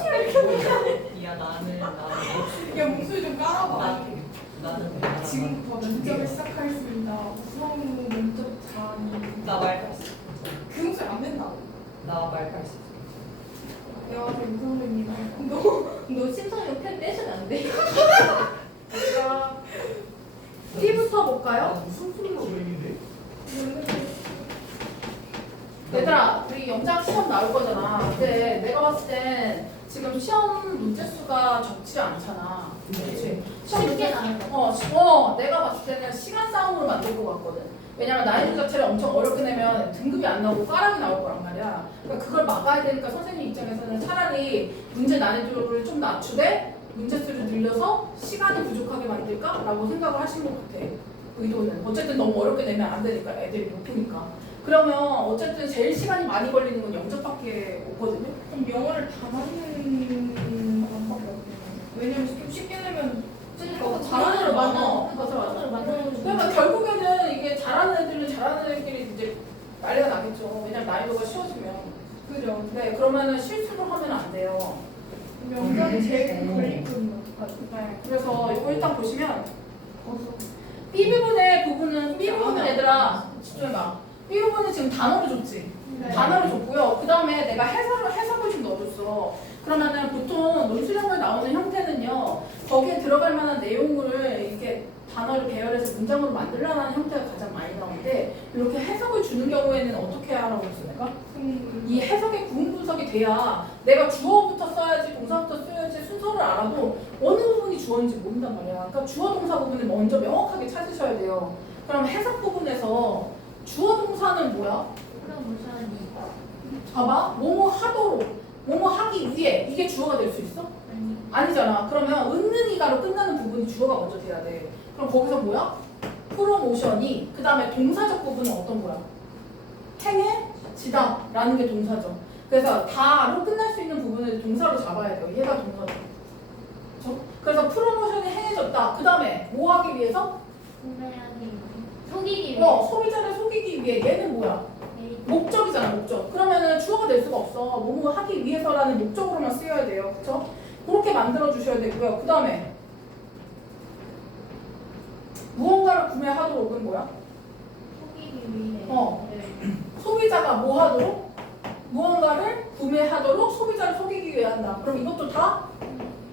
야 나는 야 목소리 좀 깔아봐. 나는 지금부터 면접을 시작하겠습니다. 우성우 면접 자니. 나 말할 수 있어. 그 목소리 안 된다. 나 말할 수 있어. 안녕하세요 우성우입니다. 너 심사위원 펜 떼시면 안 돼? 자, B부터 볼까요? 무슨 소리가 왜 이래? 얘들아, 우리 영장 시험 나올 거잖아. 근데 내가 봤을 땐 지금 시험 문제 수가 적지 않잖아. 그렇지? 시험 쉽게 문제 나올 거. 내가 봤을 때는 시간 싸움으로 만들 것 같거든. 왜냐면 난이도 자체를 엄청 어렵게 내면 등급이 안 나오고 꽈락이 나올 거란 말이야. 그러니까 그걸 막아야 되니까 선생님 입장에서는 차라리 문제 난이도를 좀 낮추되 문제 수를 늘려서 시간이 부족하게 만들까라고 생각을 하신 것 같아. 의도는. 어쨌든 너무 어렵게 내면 안 되니까 애들이 못 푸니까. 그러면 어쨌든 제일 시간이 많이 걸리는 건 영접밖에 없거든요. 그럼 영어를 다 맞는 방법이 없네요. 왜냐면 좀 쉽게 내면 그러니까 잘하는 맞아. 그러니까 결국에는 이게 잘하는 애들은 잘하는 애들끼리 이제 난리가 나겠죠. 왜냐면 난이도가 쉬워지면. 그죠. 네, 그러면은 실수를 하면 안 돼요. 명작이 제일 걸리거든요. 네, 그래서 이거 일단 보시면 B 부분의 부분은 B 부분은 얘들아 집중해봐. B 부분은 지금 단어를 줬지. 네. 단어를 줬고요. 그 다음에 내가 해석을 좀 넣어줬어. 그러면은 보통 논술형을 나오는 형태는요. 거기에 들어갈 만한 내용을 이렇게 단어를 배열해서 문장으로 만들려는 형태가 가장 많이 나오는데 이렇게 해석을 주는 경우에는 어떻게 하라고 했어 내가? 이 해석의 구분 분석이 돼야 내가 주어부터 써야지 동사부터 써야지 순서를 알아도 어느 부분이 주어인지 모른단 말이야. 그러니까 주어 동사 부분을 먼저 명확하게 찾으셔야 돼요. 그럼 해석 부분에서 주어 동사는 뭐야? 봐봐. 뭐뭐 하도록, 뭐뭐 하기 위해 이게 주어가 될 수 있어? 아니잖아. 그러면 은는이가로 끝나는 부분이 주어가 먼저 돼야 돼. 그럼 거기서 뭐야? 프로모션이 그 다음에 동사적 부분은 어떤 거야? 행해지다 라는 게 동사죠. 그래서 다로 끝날 수 있는 부분을 동사로 잡아야 돼요. 얘가 동사죠. 그렇죠? 그래서 프로모션이 행해졌다. 그 다음에 뭐 하기 위해서? 속이기 위해. 소비자를 속이기 위해. 얘는 뭐야? 목적이잖아, 목적. 그러면은 주어가 될 수가 없어. 뭐뭐 하기 위해서라는 목적으로만 쓰여야 돼요. 그렇죠? 그렇게 만들어 주셔야 되고요. 그 다음에 무언가를 구매하도록은 뭐야? 속이기 위해. 소비자가 뭐 하도록? 무언가를 구매하도록 소비자를 속이기 위해 한다. 그럼 이것도 다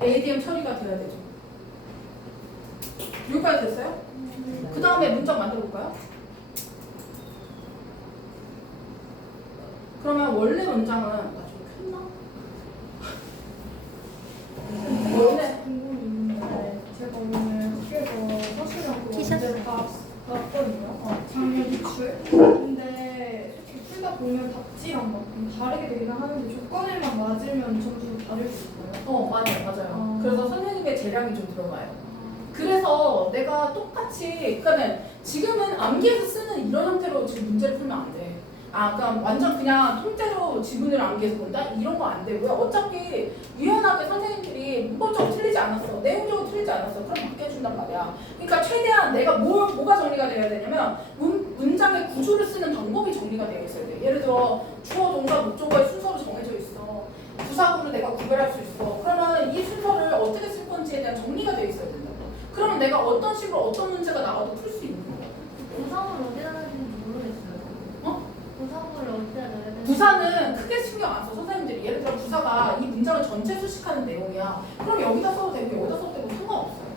ADM 처리가 돼야 되죠. 여기까지 됐어요? 그 다음에 문장 만들어 볼까요? 그러면 원래 문장은 좀 켰나? 원래 궁금이 있는데 제가 오늘 학교에서 서술하고 문제를 봤거든요. 작년 기출. 근데 솔직히 풀다 보면 답지랑 막 좀 다르게 되긴 하는데 조건에만 맞으면 점수 다를 수 있어요. 맞아요. 그래서 선생님의 재량이 좀 들어가요. 그래서 내가 똑같이, 그러니까 지금은 암기해서 쓰는 이런 형태로 지금 문제를 풀면 안 돼. 그러니까 완전 그냥 통째로 지문을 암기해서 본다? 이런 거 안 되고요. 어차피 유연하게 선생님들이 문법적으로 틀리지 않았어. 내용적으로 틀리지 않았어. 그럼 바뀌어준단 말이야. 그러니까 최대한 내가 뭐가 정리가 되어야 되냐면 문장의 구조를 쓰는 방법이 정리가 되어 있어야 돼. 예를 들어 주어, 동사, 목적어의 순서로 정해져 있어. 부사구를 내가 구별할 수 있어. 그러면 이 순서를 어떻게 쓸 건지에 대한 정리가 되어 있어야 된다고. 그러면 내가 어떤 식으로 어떤 문제가 나와도 풀 수 있는 거야. 부상을 어디다 넣는지 모르겠어요. 부상을 어디다 넣어야 되는지. 부사는 크게 신경 안 써. 선생님들이 예를 들어 부사가 이 문장을 전체 수식하는 내용이야. 그럼 여기다 써도 되고 여기다 써도 되고 상관없어요.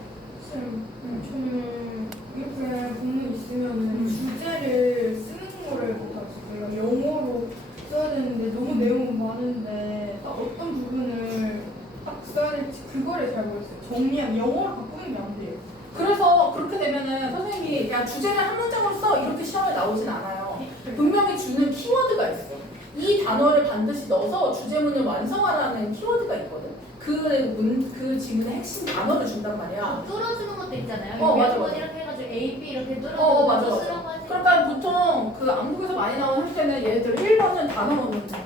쌤, 저는 이렇게 본문 있으면은 주제를 쓰는 거를 못하겠어요. 영어로 써야 되는데 너무 내용은 많은데 딱 어떤 부분을 딱 써야 될지 그거를 잘 모르겠어요. 정리한 영어로 바꾸는 게 안 돼요. 그래서 그렇게 되면은 선생님이 그냥 주제를 한 문장으로 써 이렇게 시험에 나오진 않아요. 분명히 주는 키워드가 있어. 이 단어를 반드시 넣어서 주제문을 완성하라는 키워드가 있거든. 그 지문의 핵심 단어를 준단 말이야. 뚫어주는 것도 있잖아요. 맞아. 이렇게 해가지고 A, B 이렇게 뚫어주는 맞아. 것도 쓰라고 하지. 그러니까 보통 그 암국에서 많이 나오는 형태는 예를 들어 1번은 단어 넣는 거.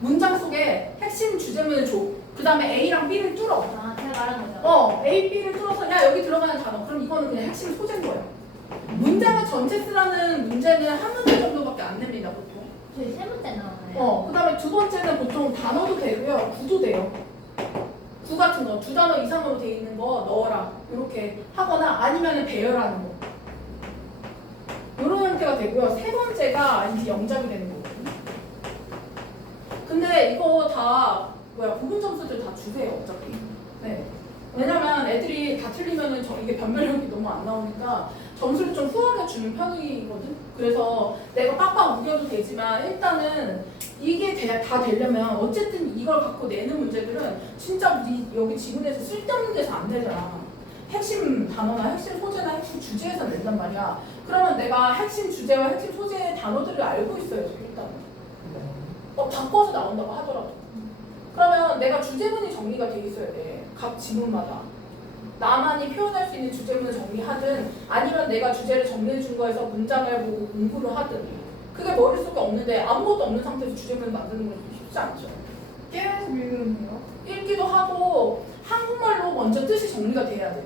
문장 속에 핵심 주제문을 줘. 그 다음에 A랑 B를 뚫어. 제가 말한 거죠. A, B를 뚫어서 야 여기 들어가는 단어. 그럼 이거는 그냥 핵심 소재인 거예요. 문장을 전체 쓰라는 문제는 한 문제 정도밖에 안 냅니다 보통. 저희 세 번째 나오나요? 그 다음에 두 번째는 보통 단어도 되고요. 구도 돼요. 구 같은 거, 두 단어 이상으로 돼 있는 거 넣어라. 이렇게 하거나 아니면 배열하는 거. 이런 형태가 되고요. 세 번째가 이제 영작이 되는 거거든요. 근데 이거 다 부분 점수들 다 주세요. 어차피. 네. 왜냐면 애들이 다 틀리면은 이게 변별력이 너무 안 나오니까 점수를 좀 후하게 주는 편이거든. 그래서 내가 빡빡 우겨도 되지만 일단은 이게 다 되려면 어쨌든 이걸 갖고 내는 문제들은 진짜 여기 지문에서 쓸데없는 데서 안 되잖아. 핵심 단어나 핵심 소재나 핵심 주제에서 낸단 말이야. 그러면 내가 핵심 주제와 핵심 소재의 단어들을 알고 있어야지 일단은. 바꿔서 나온다고 하더라도. 그러면 내가 주제문이 정리가 돼 있어야 돼. 각 지문마다. 나만이 표현할 수 있는 주제문을 정리하든 아니면 내가 주제를 정리해 준 거에서 문장을 보고 공부를 하든 그게 머릿속에 없는데 아무것도 없는 상태에서 주제문을 만드는 건 쉽지 않죠. 깨면서 읽으면 돼요? 읽기도 하고 한국말로 먼저 뜻이 정리가 돼야 돼.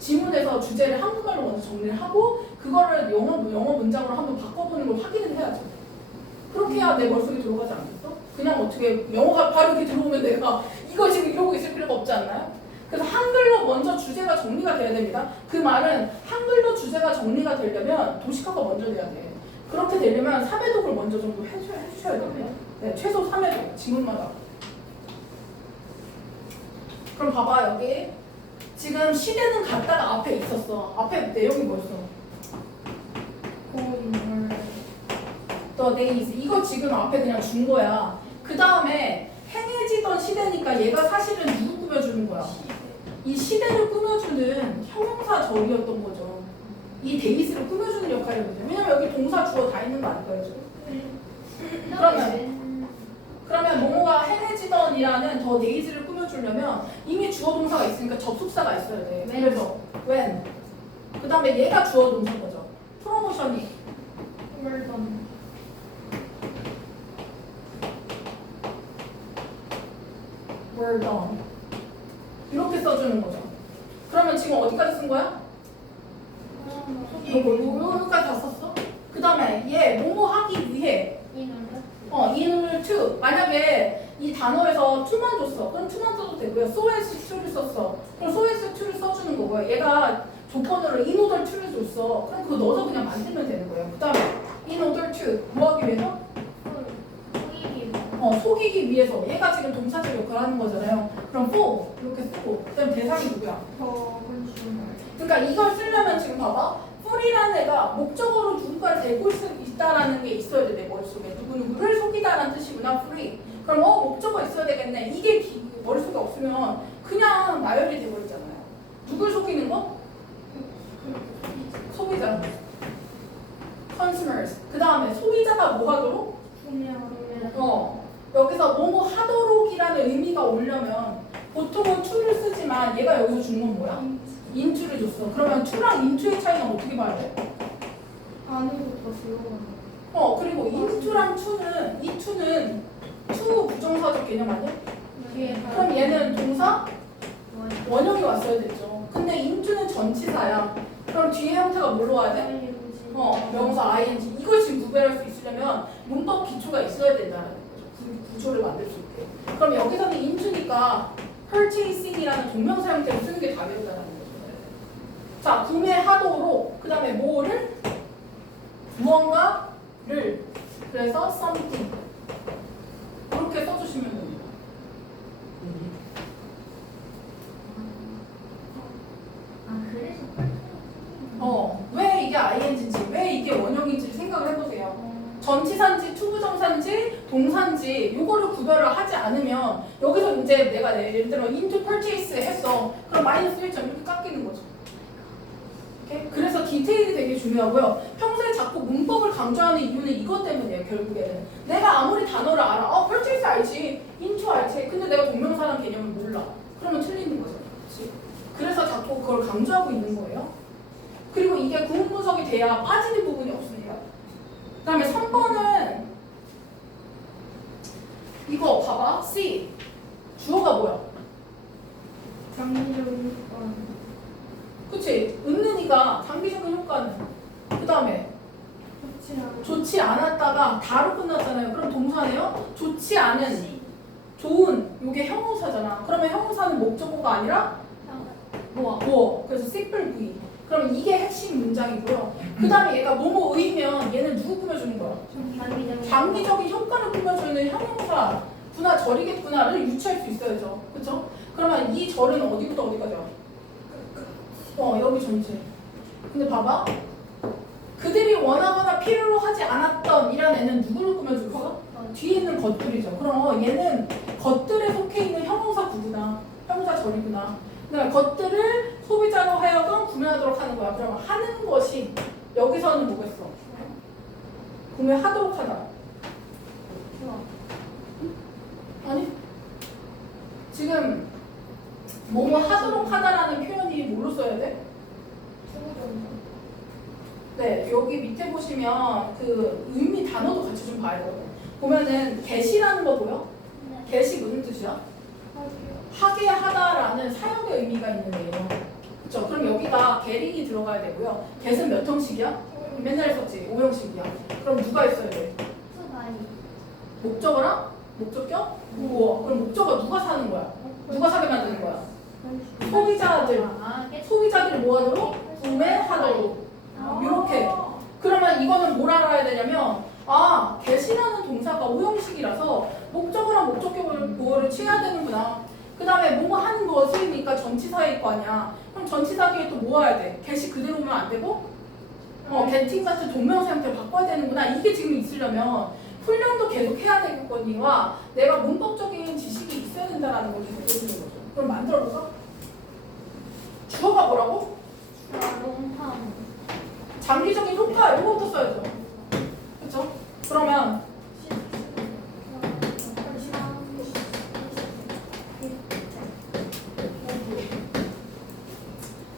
지문에서 주제를 한국말로 먼저 정리를 하고 그거를 영어 문장으로 한번 바꿔보는 걸 확인을 해야죠. 그렇게 해야 내 머릿속에 들어가지 않겠어? 그냥 어떻게 영어가 바로 이렇게 들어오면 내가 이거 지금 이러고 있을 필요가 없지 않나요? 그래서 한글로 먼저 주제가 정리가 돼야 됩니다. 그 말은 한글로 주제가 정리가 되려면 도식화가 먼저 돼야 돼. 그렇게 되려면 3회독을 먼저 정도 해주셔야 돼요. 네, 최소 3회독 지문마다. 그럼 봐봐 여기 지금 시대는 갔다가 앞에 있었어. 앞에 내용이 뭐였어? The days. 이거 지금 앞에 그냥 준 거야. 그 다음에 행해지던 시대니까 얘가 사실은 누구 꾸며주는 거야? 이 시대를 꾸며주는 형용사절이었던 거죠. 이 데이스를 꾸며주는 역할이거든요. 왜냐면 여기 동사 주어 다 있는 거 아닐까요 지금? 그러면 뭐뭐가 행해지던이라는 더 데이즈를 꾸며주려면 이미 주어 동사가 있으니까 접속사가 있어야 돼. 그래서 when. 그 다음에 얘가 주어 동사인 거죠. 프로모션이 were done. 이렇게 써주는 거죠. 그러면 지금 어디까지 쓴 거야? 여기까지 다 썼어? 그 다음에 얘 뭐뭐 하기 위해 in order to. 만약에 이 단어에서 to만 줬어. 그럼 to만 써도 되고요. so as to를 썼어. 그럼 so as to를 써주는 거고요. 얘가 조건으로 in order to를 줬어. 그럼 그거 넣어서 그냥 만들면 되는 거예요. 그 다음에 in order to 뭐 하기 위해서? 속이기 위해서. 얘가 지금 동사적 역할을 하는 거잖아요. 그럼 for 이렇게 쓰고 그다음 대상이 누구야? 그러니까 이걸 쓰려면 지금 봐봐. for이라는 애가 목적어로 누군가를 대고 있다라는 게 있어야 돼. 내 머릿속에. 누구누구를 속이다라는 뜻이구나. for. 그럼 목적어 있어야 되겠네. 이게 머릿속에 없으면 그냥 나열이 돼버리잖아요. 누굴 속이는 거? 소비자. consumers. 그 다음에 소비자가 뭐 하도록? 여기서 뭐뭐 하도록이라는 의미가 오려면 보통은 to를 쓰지만 얘가 여기서 준 건 뭐야? into를 줬어. 그러면 to랑 into의 차이는 어떻게 봐야 돼? 안으로부터 들어가는 그리고 into랑 to는 이 to는 to 부정사적 개념 아니야? 그럼 얘는 동사 원형이 왔어야 됐죠. 근데 into는 전치사야. 그럼 뒤에 형태가 뭘로 와야 돼? 명사 ing. 이걸 지금 구별할 수 있으려면 문법 기초가 있어야 된다는 거죠. 구조를 만들 수 있게. 그럼 여기서는 into니까 purchasing이라는 동명사 형태로 쓰는 게 답이었다는 거죠. 자, 구매하도록. 그 다음에 뭐를? 무언가를. 그래서 something. 그렇게 써주시면 됩니다. 왜 이게 ing인지, 왜 이게 원형인지 생각을 해보세요. 전치사인지, 투부정사인지, 동사인지 요거를 구별을 하지 않으면 여기서 이제 내가 예를 들어 into purchase 했어. 그럼 마이너스 1점 이렇게 깎이는 거죠. 오케이? 그래서 디테일이 되게 중요하고요. 평소에 자꾸 문법을 강조하는 이유는 이것 때문이에요. 결국에는 내가 아무리 단어를 알아. purchase 알지, into 알지. 근데 내가 동명사라는 개념을 몰라. 그러면 틀리는 거죠. 그렇지? 그래서 자꾸 그걸 강조하고 있는 거예요. 그리고 이게 구문 분석이 돼야 빠지는 부분이 없습니다. 그 다음에 3번은 이거 봐봐. C. 주어가 뭐야? 장기적인 효과 그치? 은는이가 장기적인 효과는 그 다음에 좋지 않았다 하다가 다로 끝났잖아요. 그럼 동사네요. 좋지 않은, 좋은, 요게 형용사잖아. 그러면 형용사는 목적어가 아니라 뭐. 그래서 simple V. 그럼 이게 핵심 문장이고요. 그 다음에 얘가 뭐뭐의면 얘는 누구 꾸며주는 거야? 장기적인 효과를 꾸며주는 형용사 구나 절이겠구나를 유추할 수 있어야죠. 그쵸? 그러면 이 절은 어디부터 어디까지야? 여기 전체. 근데 봐봐. 그들이 원하거나 필요로 하지 않았던 이란 애는 누구를 꾸며줄 거? 뒤에 있는 것들이죠. 그럼 얘는 것들에 속해 있는 형용사 구구나. 형용사 절이구나. 그러니까 것들을 소비자로 하여금 구매하도록 하는 거야. 그러면 하는 것이 여기서는 뭐겠어? 구매하도록 하다. 아니 지금 뭐뭐 하도록 하다라는 표현이 뭘로 써야 돼? 네, 여기 밑에 보시면 그 의미 단어도 같이 좀 봐야 돼요. 보면은 get이라는 거 보여? get이 무슨 뜻이야? 하게 하다라는 사역의 의미가 있는 애예요. 그렇죠? 그럼 여기가 getting이 들어가야 되고요. get은 몇 형식이야? 맨날 썼지. 5형식이야. 그럼 누가 있어야 돼? 목적어랑 목적격? 우와. 그럼 목적어 누가 사는 거야? 누가 사게 만드는 거야? 소비자들이 뭐 하도록? 구매하도록. 이렇게. 그러면 이거는 뭘 알아야 되냐면 get이라는 동사가 5형식이라서 목적어랑 목적격을 취해야 되는구나. 그 다음에 뭐뭐 하는 것이니까 전치사일 거 아니야. 그럼 전치사 뒤에 또 뭐 해야 돼? get이 그대로 오면 안 되고 getting 같은 동명사 형태를 바꿔야 되는구나. 이게 지금 있으려면 훈련도 계속 해야 되겠거니와 내가 문법적인 지식이 있어야 된다는 걸 계속 보여주는 거죠. 그럼 만들어볼까? 주어가 뭐라고? 장기적인 효과 이것도 써야죠. 그렇죠? 그러면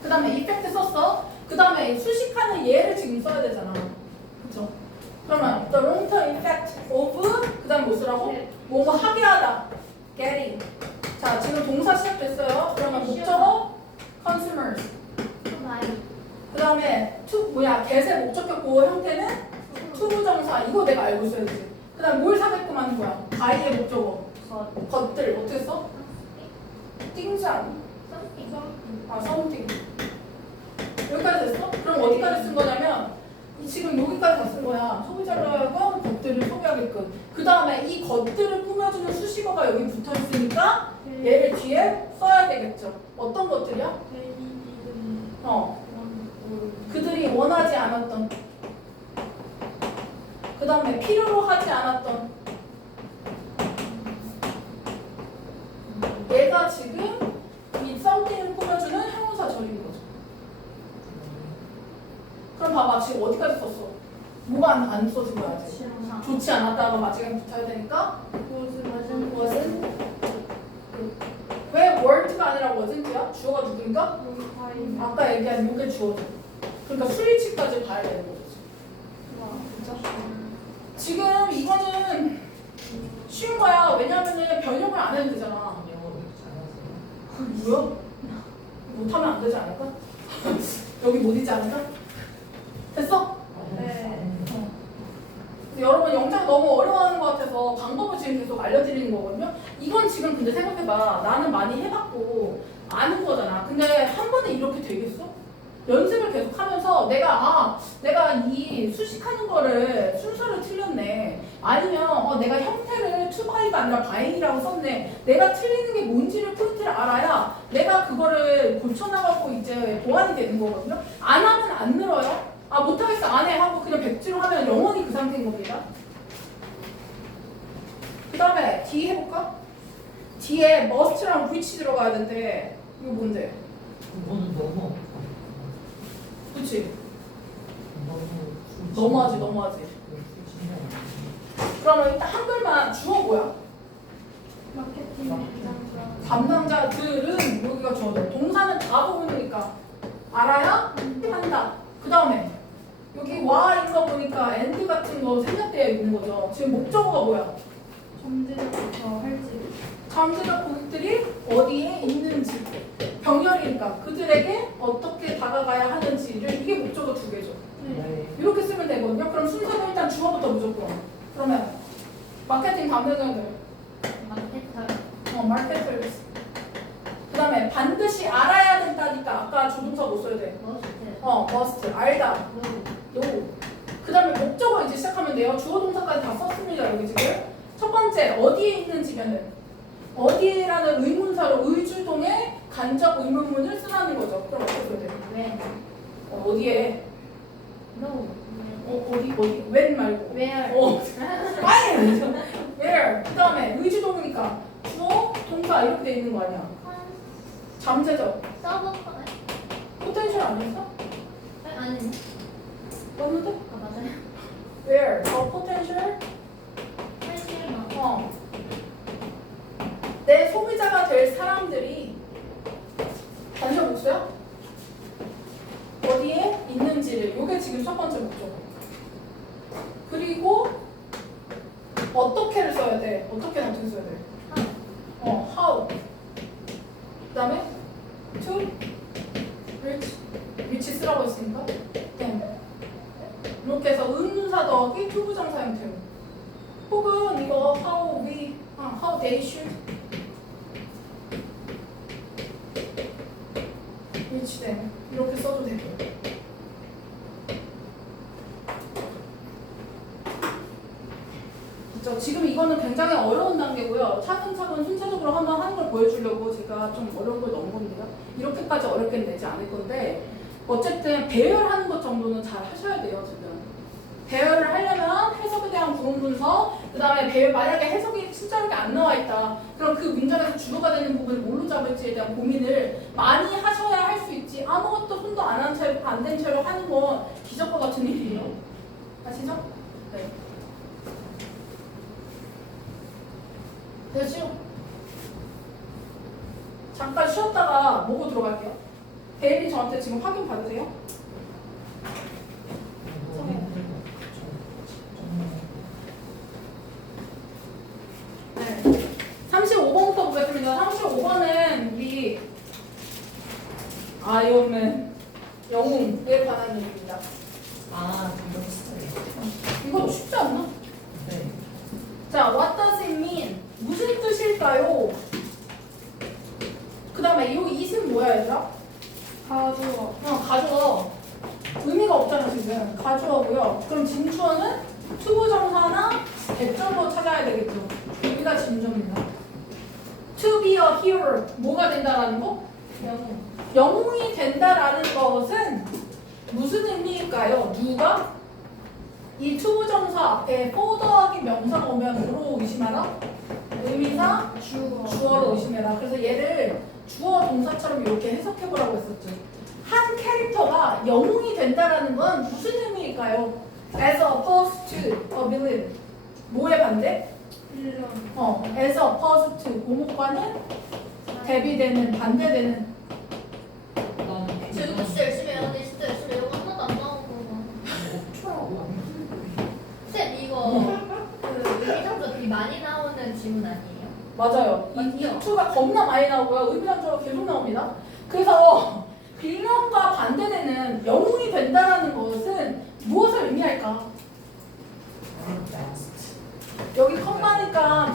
그 다음에 이펙트 썼어. 그 다음에 수식하는 예를 지금 써야 되잖아. 그렇죠? 그러면 the long-term effect of 그 다음에 뭐 쓰라고? 뭐뭐 하게 하다. getting. 자 지금 동사 시작됐어요. 그러면 목적어 consumers. 그 다음에 get의 목적격 보호 형태는 투부정사. 이거 내가 알고 있어야지. 그 다음 뭘 사게끔 하는 거야? 바이의 목적어. 것들. 어떻게 써? things something. 여기까지 됐어? 그럼 어디까지 쓴 거냐면 지금 여기까지 다 쓴 거야. 소비자로 하여금 것들을 소비하게끔. 그 다음에 이 것들을 꾸며주는 수식어가 여기 붙어 있으니까 얘를 뒤에 써야 되겠죠. 어떤 것들이야? 그들이 원하지 않았던, 그 다음에 필요로 하지 않았던, 얘가 지금 이 something을 꾸며주는 형용사 절인 거죠. 그럼 봐봐, 지금 어디까지 썼어? 뭐가 안 써진 거야 지금? 좋지 않았다가 마지막에 붙어야 되니까 왜 weren't가 아니라 wasn't야? 주어가 누구인가? 아까 얘기한 요게 주어죠. 그러니까 수리치까지 봐야 되는 거죠. 지금 이거는 쉬운 거야. 왜냐면은 변형을 안 해도 되잖아. 뭐야? 못하면 안 되지 않을까? 여기 못 있지 않을까? 됐어? 네. 여러분 영장 너무 어려워하는 것 같아서 방법을 지금 계속 알려드리는 거거든요. 이건 지금 근데 생각해봐. 나는 많이 해봤고 아는 거잖아. 근데 한 번에 이렇게 되겠어? 연습을 계속 하면서 내가 이 수식하는 거를 순서를 틀렸네. 아니면 내가 형태를 투바이가 아니라 바잉이라고 썼네. 내가 틀리는 게 뭔지를 포인트를 알아야 내가 그거를 고쳐나가고 이제 보완이 되는 거거든요. 안 하면 안 늘어요. 못하겠어 안 해 하고 그냥 백지로 하면 영원히 그 상태인 겁니다. 그 다음에 D 해볼까? D에 must랑 which 들어가야 되는데 이거 뭔데? 그거는 너무 그치? 너무하지. 그러면 일단 한글만 주어 뭐야? 담당자들은 여기가 주어져. 동사는 다 부분이니까 알아야 한다. 그 다음에 여기 와 있는 거 보니까 and 같은 거 생략되어 있는 거죠. 지금 목적어가 뭐야? 잠재적 고객들이 어디에 있는지, 병렬이니까 그들에게 어떻게 다가가야 하는지를, 이게 목적어 두 개죠. 이렇게 쓰면 되거든요. 그럼 순서는 일단 주어부터 무조건. 그러면 마케팅 담당자들, 마케터. 마케터스. 그 다음에 반드시 알아야 된다니까 아까 조동사 못 써야 돼. 머스트. must 알다. 노. no. 그 다음에 목적어 이제 시작하면 돼요. 주어 동사까지 다 썼습니다. 여기 지금 첫 번째 어디에 있는지면은 어디에라는 의문사로 의주동의 간접 의문문을 쓰라는 거죠. 그럼 어떻게 써야 돼? When. 어디에? No. 어디? when 말고. Where. 아니 where. 그 다음에 의주동이니까 주어 동사 이렇게 돼 있는 거 아니야? 잠재적. 서버. 포텐셜 아니었어? 아니. 맞는데? 맞아요. where. potential. 현실만. 내 소비자가 될 사람들이 단서 복수야? 어디에 있는지를 이게 지금 첫 번째 목적. 그리고 어떻게를 써야 돼? 어떻게 써야 돼? how. 그다음에 to which 쓰라고 했으니까 then. 이렇게 해서 의문사 더하기 투부정사 형태로. 혹은 이거 how they should which then 이렇게 써도 되고요. 그렇죠? 지금 이거는 굉장히 어려운 단계고요. 차근차근 순차적으로 한번 하는 걸 보여주려고 제가 좀 어려운 걸 넣은 겁니다. 이렇게까지 어렵게 내지 않을 건데 어쨌든 배열하는 것 정도는 잘 하셔야 돼요. 지금 배열을 하려면 해석에 대한 구문 분석, 그 다음에 배열 만약에 해석이 친절하게 안 나와 있다. 그럼 그 문장에서 주어가 되는 부분을 뭘로 잡을지에 대한 고민을 많이 하셔야 할 수 있지. 아무것도 손도 안 된 채로 하는 건 기적과 같은 일이에요. 아시죠? 네. 됐죠? 잠깐 쉬었다가 보고 들어갈게요. 데일리 저한테 지금 확인 받으세요? 네. 35번부터 보겠습니다. 35번은 우리 아이언맨 영웅에 관한 얘기입니다. 이거 했어요. 이거 쉽지 않나? 네. 자, what does it mean? 무슨 뜻일까요? 그 다음에 이 it은 뭐야 얘들아? 가져와. 가주어. 의미가 없잖아 지금. 가주어고요. 그럼 진주어는 투부정사나 대절로 찾아야 되겠죠. 여기가 진주어입니다. To be a hero. 뭐가 된다라는 거? 영웅. 영웅이 된다라는 것은 무슨 의미일까요? 누가? 이 투부정사 앞에 for 더하기 명사가 오면 뭐로 의심하라? 의미사 주어로 의심해라. 그래서 얘를 주어 동사처럼 이렇게 해석해보라고 했었죠. 한 캐릭터가 영웅이 된다라는 건 무슨 의미일까요? As opposed to ability. 뭐의 반대? 빌런. as opposed to 고목과는 대비되는 반대되는. 저 이거 진짜 열심히 해요. 근데 진짜 열심히 해요. 한 번도 안 나오고. 쌤 이거 그 의미상조 되게 많이 나오는 지문 아니에요? 맞아요. 이 맞죠? 투가 겁나 많이 나오고요. 의미상조가 계속 나옵니다. 그래서 빌런과 반대되는 영웅이 된다라는 것은 무엇을 의미할까? 여기 컴바니까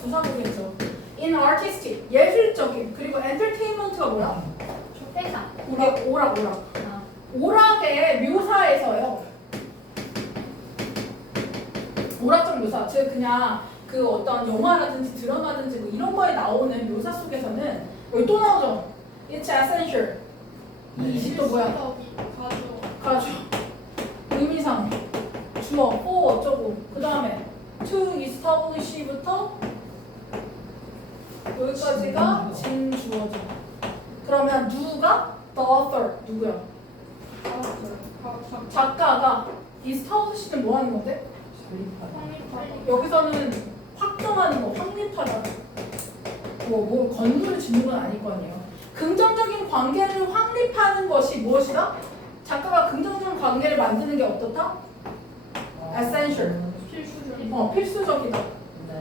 부사구겠죠. In artistic 예술적인 그리고 entertainment가 뭐야? 회사. 우리 오락. 아. 오락의 묘사에서요. 오락적 묘사, 즉 그냥 그 어떤 영화라든지 드라마든지 뭐 이런 거에 나오는 묘사 속에서는 여기 또 나오죠. It's essential. 이 집 또 뭐야? 가져와. 가주. 의미상. 주어. for 어쩌고. 그 다음에 to establish부터 여기까지가 진주어죠. 그러면 누가? The author. 누구야? 작가가 establish는 뭐 하는 건데? 여기서는 확정하는 거, 확립하다. 뭐 건물을 짓는 건 아닐 거 아니에요. 긍정적인 관계를 확립하는 것이 무엇이다? 작가가 긍정적인 관계를 만드는 게 어떻다? essential. 필수적이다. 네.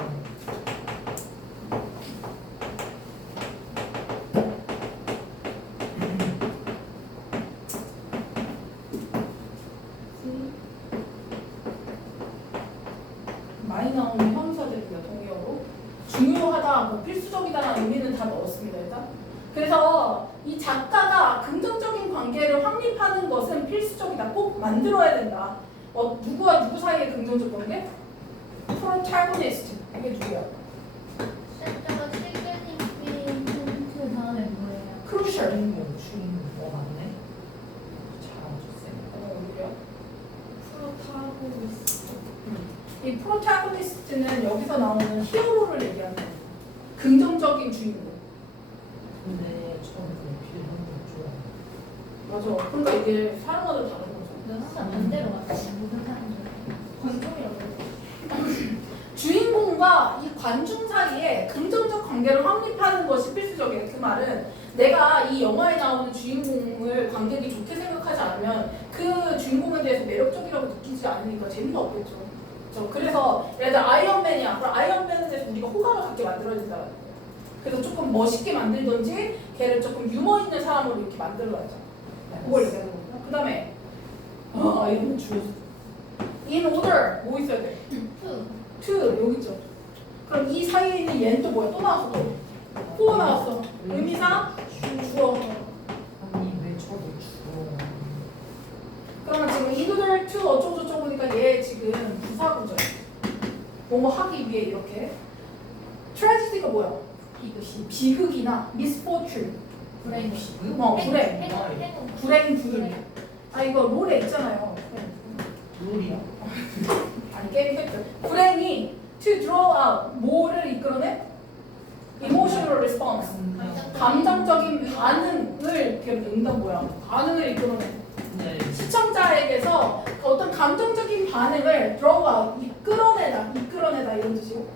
대한 의미는 다 넣었습니다. 일단. 그래서 이 작가가 긍정적인 관계를 확립하는 것은 필수적이다. 꼭 만들어야 된다. 누구와 누구 사이의 긍정적 관계? 프로타고니스트. 이게 누구야? 쌤저가 실제님 그 다음에 뭐예요? 크루셜. 주인공 맞네. 잘하셨어요. 오히려. 프로타고 있어. 이 프로타고니스트는 여기서 나오는 히어로를 얘기하는 거예요. 긍정적인 주인공. 근데 저는 필요한 거 좋아해요. 맞아. 그러니까 이게 사람마다 다른 거죠. 너 항상 반대로 왔지. 모든 사람들. 관종이라고. 주인공과 이 관중 사이에 긍정적 관계를 확립하는 것이 필수적이에요. 그 말은 내가 이 영화에 나오는 주인공을 관객이 좋게 생각하지 않으면 그 주인공에 대해서 매력적이라고 느끼지 않으니까 재미가 없겠죠. 그렇죠? 그래서 예를 들어 아이언맨이야. 그럼 아이언맨에 대해서 우리가 호감을 갖게 만들어야 된다. 그래서 조금 멋있게 만들든지 걔를 조금 유머 있는 사람으로 이렇게 만들어야죠. 그걸 얘기하는 거구나. 그 다음에 이거는 주어져. In order 뭐 있어야 돼? 투. to 여기 있죠. 그럼 이 사이에 있는 얘는 또 뭐야? 또 나왔어. 또. 또 나왔어. 의미사 주어. 아니 왜 저도 주어? 그러면 지금 in order to 어쩌고 저쩌고 보니까 얘 지금 부사구죠. 뭐뭐 하기 위해 이렇게. tragedy가 뭐야? 비극이나 misfortune. 불행. 불행. 행운. 불행 불행. 아 이거 롤에 있잖아요. 룰이야. 아니 게임 팩트. 불행이 to draw out 뭐를 이끌어내? emotional response. 감정적인 반응을 이렇게 응답 뭐야? 반응을 이끌어내. 네. 시청자에게서 어떤 감정적인 반응을 draw out 이끌어내다 이런 뜻이고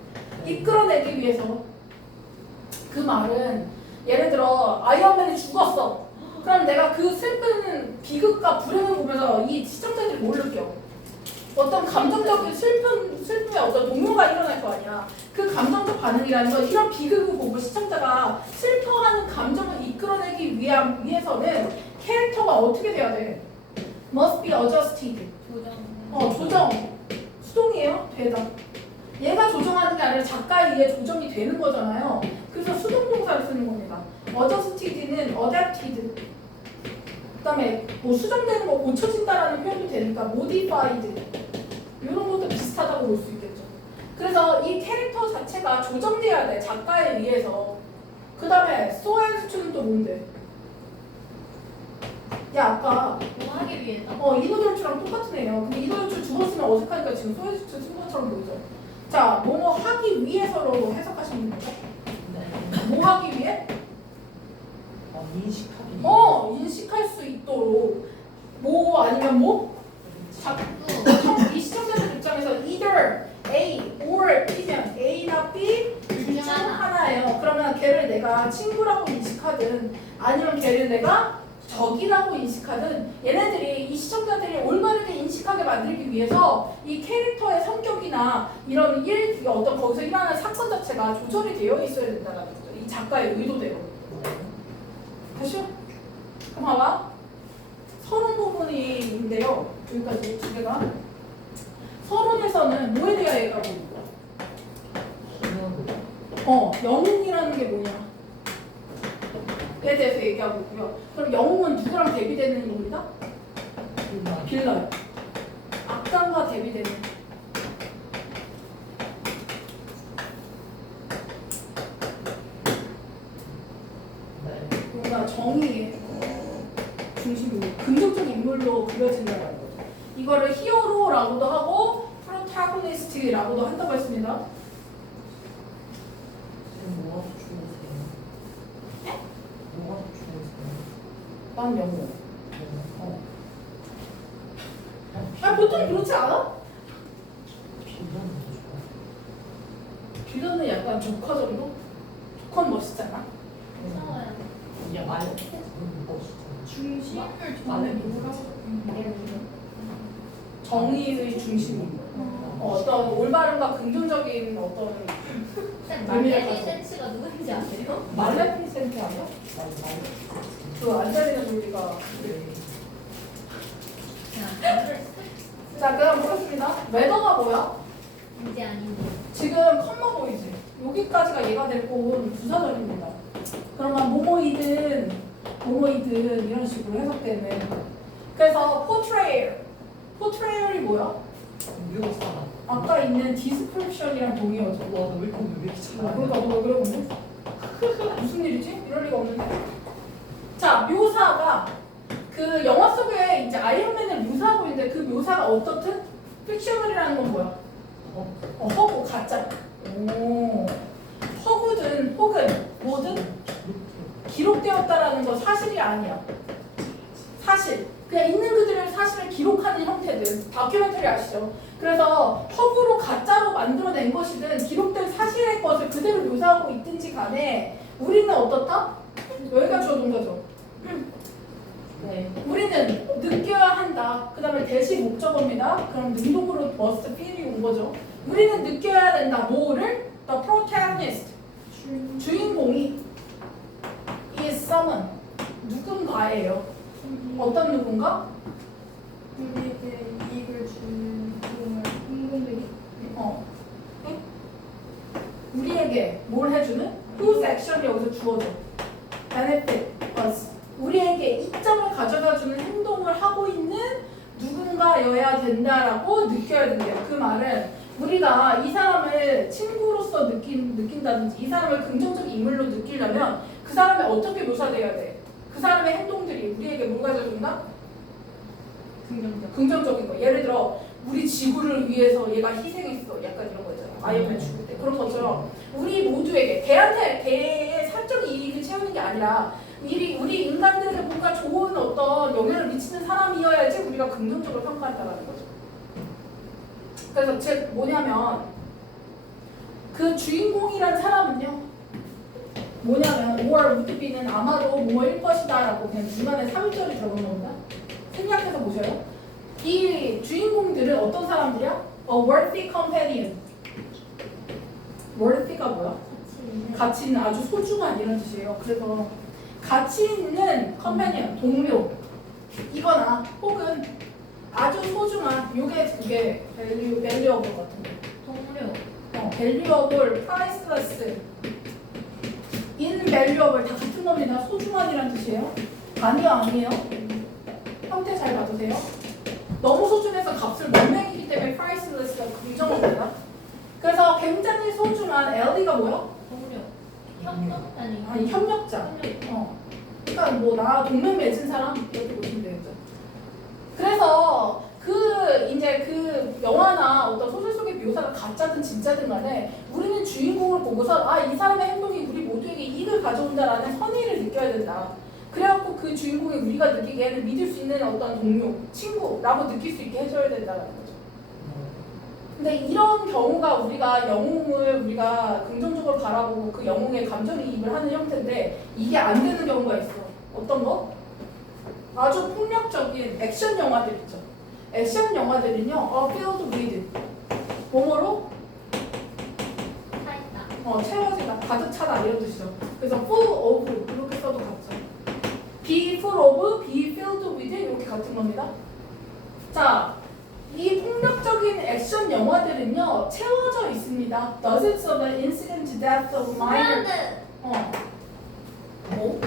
이끌어내기 위해서 그 말은 예를 들어 아이언맨이 죽었어. 그럼 내가 그 슬픈 비극과 불행을 보면서 이 시청자들이 뭘 느껴? 어떤 감정적인 슬픔의 어떤 동요가 일어날 거 아니야. 그 감정적 반응이라는 건 이런 비극을 보고 시청자가 슬퍼하는 감정을 이끌어내기 위해서는 캐릭터가 어떻게 돼야 돼? Must be adjusted. 조정. 수동이에요? 되다. 얘가 조정하는 게 아니라 작가에 의해 조정이 되는 거잖아요. 그래서 수동동사를 쓰는 겁니다. adjusted는 adapted. 그다음에 뭐 수정되는 거 고쳐진다라는 표현도 되니까 modified. 이런 것도 비슷하다고 볼 수 있겠죠. 그래서 이 캐릭터 자체가 조정돼야 돼. 작가에 의해서. 그 다음에 so and to는 또 뭔데? 야 아까 뭐 하기 위해서? 이노돌추랑 똑같은 애예요. 근데 이노돌추 죽었으면 어색하니까 지금 so and to 쓴 것처럼 보이죠. 자, 뭐뭐 하기 위해서로 해석하시면 됩니다. 네. 뭐 하기 위해? 인식하기. 인식할 수 있도록 뭐 아니면 뭐? 이 시청자들 입장에서 either A or B면 A나 B 둘 중 하나예요. 그러면 걔를 내가 친구라고 인식하든 아니면 걔를 내가 적이라고 인식하든 얘네들이 이 시청자들이 올바르게 인식하게 만들기 위해서 이 캐릭터의 성격이나 이런 어떤 거기서 일어나는 사건 자체가 조절이 되어 있어야 된다는 거죠. 이 작가의 의도대로. 다시요? 그럼 봐봐. 서론 부분인데요. 여기까지 두 개가. 서론에서는 뭐에 대해 얘기하고 있는 거야? 영웅이라는 게 뭐냐? 에 대해서 얘기하고 있고요. 그럼 영웅은 누구랑 대비되는 인물이다? 빌라요. 악당과 대비되는. 뭔가 정의의 중심으로 긍정적 인물로 그려진다는 거죠. 이거를 히어로라고도 하고 프로타고니스트라고도 한다고 했습니다. 뭐가 더 좋으세요? 뭐가 더 좋으세요? 난 영웅. 보통 그렇지 않아? 빌런은 더 좋아요. 빌런은 약간 조커적으로? 조커는 멋있잖아. 무서워요. 이게 말 멋있잖아. 중심을 말을 정말 뭐라고? 정의의 중심. 어떤 올바름과 긍정적인 어떤 쌤, 의미를 말레니 가져. 센스가 누군지 아세요? 말레피센트 아니야? 그 안젤리나 졸리가. 자, 그럼 보겠습니다. 웨더가 뭐야? 이제 아닌데. 지금 컴마 보이지? 여기 여기까지가 얘가 될 건 부사절입니다. 그러면 뭐뭐이든 이런 식으로 해석되는. 그래서 portrayal이 뭐야? 묘사. 아까 있는 description이랑 동의어죠. 와, 너 왜 이렇게 잘하냐? 그러니까 너가 그래 오늘? 무슨 일이지? 이럴 리가 없는데. 자, 묘사가 그 영화 속에 이제 아이언맨을 묘사하고 있는데 그 묘사가 어떻든 픽셔널이라는 건 뭐야? 허구 가짜. 오. 허구든 혹은 뭐든 기록되었다라는 건 사실이 아니야. 사실. 그냥 있는 그들의 사실을 기록하는 형태들. 다큐멘터리 아시죠? 그래서 허구로 가짜로 만들어낸 것이든 기록된 사실의 것을 그대로 묘사하고 있든지 간에 우리는 어떻다? 여기가 주어 동사죠. 네. 우리는 느껴야 한다. 그 다음에 대시 목적어입니다. 그럼 능동으로 must feel이 온 거죠. 우리는 느껴야 된다. 뭐를? The protagonist. 주인공이 is someone. 누군가예요. 어떤 누군가? 우리에게 이익을 주는 공을 행동되게. 응? 우리에게 뭘 해주는? whose action이 여기서 주어져. benefit us. 우리에게 이점을 가져다주는 행동을 하고 있는 누군가여야 된다라고 느껴야 된대요. 그 말은 우리가 이 사람을 친구로서 느낀다든지 이 사람을 긍정적인 인물로 느끼려면 그 사람이 어떻게 묘사돼야 돼? 그 사람의 행동들이 우리에게 뭘 가져준다? 긍정적인 거. 예를 들어 우리 지구를 위해서 얘가 희생했어. 약간 이런 거 있잖아요. 아이언맨 죽을 때. 그런 것처럼 우리 모두에게 대의 사적 이익을 채우는 게 아니라 우리 인간들에게 뭔가 좋은 어떤 영향을 미치는 사람이어야지 우리가 긍정적으로 평가한다는 거죠. 그래서 즉 뭐냐면 그 주인공이란 사람은요. 뭐냐면 or would be는 아마도 뭐일 것이다 라고 그냥 중간에 3일절이 들어간 겁니다. 생략해서 보셔요. 이 주인공들은 어떤 사람들이야? A worthy companion. worthy가 뭐야? 가치 있는 아주 소중한 이런 뜻이에요. 그래서 가치 있는 companion, 동료 이거나 혹은 아주 소중한 요게 그게 valuable 같은 거. 동료. valuable, priceless, invaluable 다 같은 겁니다. 소중한이란 뜻이에요. 아니에요. 형태 잘 봐주세요. 너무 소중해서 값을 못 매기기 때문에 priceless가 긍정어입니다. 그래서 굉장히 소중한 L이가 뭐야? 동료. 협력 아니. 아니 협력자. 그러니까 뭐 나 동맹 맺은 사람 이렇게 보시면 되겠죠. 그래서 이제 그 영화나 어떤 소설 속의 묘사가 가짜든 진짜든 간에 우리는 주인공을 보고서 이 사람의 행동이 우리 모두에게 이익을 가져온다라는 선의를 느껴야 된다. 그래갖고 그 주인공이 우리가 느끼기에는 믿을 수 있는 어떤 동료, 친구라고 느낄 수 있게 해줘야 된다는 거죠. 근데 이런 경우가 우리가 영웅을 우리가 긍정적으로 바라보고 그 영웅에 감정이입을 하는 형태인데 이게 안 되는 경우가 있어. 어떤 거? 아주 폭력적인 액션 영화들 있죠. 액션 영화들은요, filled with 뭐뭐로? 차있다. 채워지다, 가득 차다 이런 뜻이죠. 그래서 full of 이렇게 써도 같죠. be full of, be filled with 이렇게 같은 겁니다. 자, 이 폭력적인 액션 영화들은요 채워져 있습니다. Dozens of incident deaths of minor. 뭐?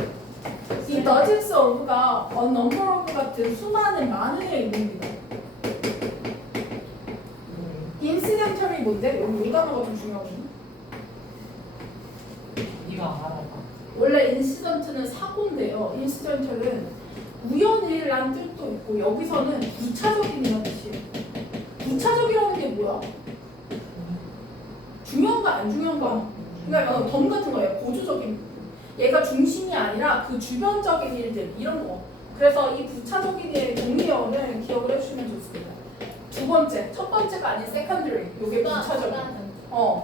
이 dozens of가 a number of 같은 수많은 많은의 의미입니다. incidental이 뭔데? 여기 이 단어가 좀 중요하거든요. 네가 알아봐. 원래 인시던트는 사고인데요. 인시던트는 우연이란 뜻도 있고 여기서는 부차적인 이란 뜻이에요. 부차적이라는 게 뭐야? 중요한가 안 중요한가? 그러니까 덤 같은 거예요. 보조적인. 얘가 중심이 아니라 그 주변적인 일들 이런 거. 그래서 이 부차적인 의 동의어를 기억을 해주시면 좋습니다. 두 번째, 첫 번째가 아닌 secondary. 요게 부차적인.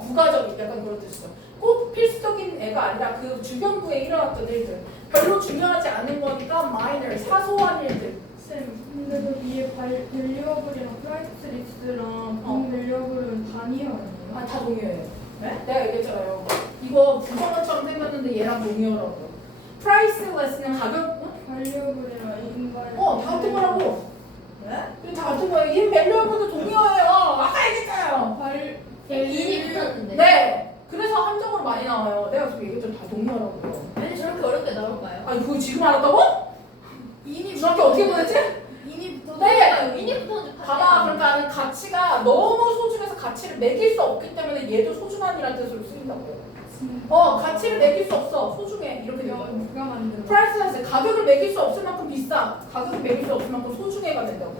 부가적인 약간 그런 뜻이죠. 꼭 필수적인 애가 아니라 그 주변부에 일어났던 일들. 별로 중요하지 않은 거니까 minor, 사소한 일들. 쌤, 근데 그 위에 valuable이랑 priceless랑 valuable은 단위어 아니에요? 다 동의어예요. 네? 내가 얘기했잖아요. 이거 부정어처럼 생겼는데 얘랑 동의어라고. priceless는 가격, valuable이랑 invaluable. 다 같은 거라고. 네? 다 같은 거예요. invaluable도 동의어예요. 아까 얘기했잖아요. 인이 붙었는데. 네. 그래서 함정으로 많이 나와요. 내가 지금 얘기했잖아. 다 동의하라고요. 왜 저렇게 어렵게 나올까요? 아니 그거 지금 알았다고? 인이 중학교 어떻게 보냈지? 인이부터 네! 미니부터 봐봐. 그러니까 가치가 너무 소중해서 가치를 매길 수 없기 때문에 얘도 소중한이라는 뜻으로 쓰인다고요. 가치를 매길 수 없어. 소중해. 이렇게 된다고. 누가 만들어? 프라이스한테 가격을 매길 수 없을 만큼 비싸. 가격을 매길 수 없을 만큼 소중해가 된다고.